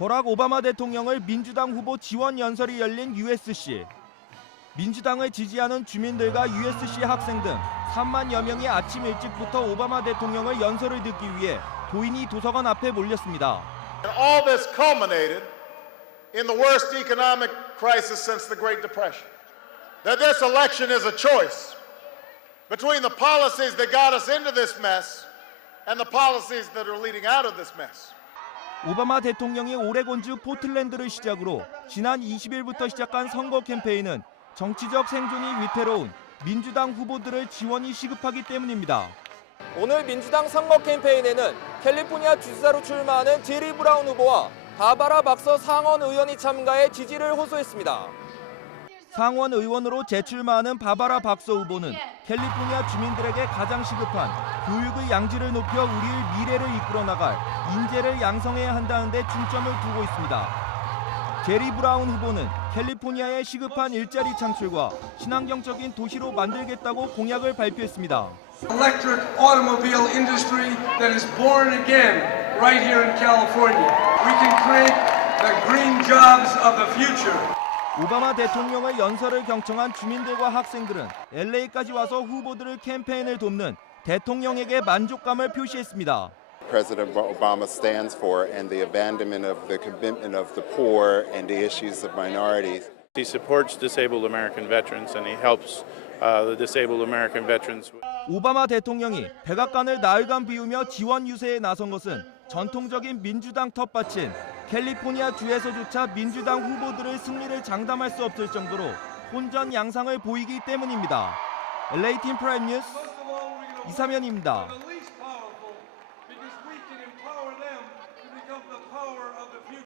버락 오바마 대통령을 민주당 후보 지원 연설이 열린 USC. 민주당을 지지하는 주민들과 USC 학생 등 3만여 명이 아침 일찍부터 오바마 대통령을 연설을 듣기 위해 도인이 도서관 앞에 몰렸습니다. And all this culminated in the worst economic crisis since the Great Depression. That this election is a choice between the policies that got us into this mess and the policies that are leading out of this mess. 오바마 대통령이 오레곤주 포틀랜드를 시작으로 지난 20일부터 시작한 선거 캠페인은 정치적 생존이 위태로운 민주당 후보들을 지원이 시급하기 때문입니다. 오늘 민주당 선거 캠페인에는 캘리포니아 주지사로 출마하는 제리 브라운 후보와 바바라 박서 상원 의원이 참가해 지지를 호소했습니다. 상원 의원으로 재출마하는 바바라 박서 후보는 캘리포니아 주민들에게 가장 시급한 교육의 양질을 높여 우리의 미래를 이끌어 나갈 인재를 양성해야 한다는 데 중점을 두고 있습니다. 제리 브라운 후보는 캘리포니아의 시급한 일자리 창출과 친환경적인 도시로 만들겠다고 공약을 발표했습니다. electric automobile industry that is born again right here in California. We can create the green jobs of the future. 오바마 대통령의 연설을 경청한 주민들과 학생들은 LA까지 와서 후보들을 캠페인을 돕는 대통령에게 만족감을 표시했습니다. President Obama stands for and the abandonment of the commitment of the poor and the issues of minorities. He supports disabled American veterans and he helps uh, the disabled American veterans. 오바마 대통령이 백악관을 나흘간 비우며 지원 유세에 나선 것은 전통적인 민주당 텃밭인 캘리포니아 주에서조차 민주당 후보들의 승리를 장담할 수 없을 정도로 혼전 양상을 보이기 때문입니다. LA팀 프라임 뉴스 이사면입니다.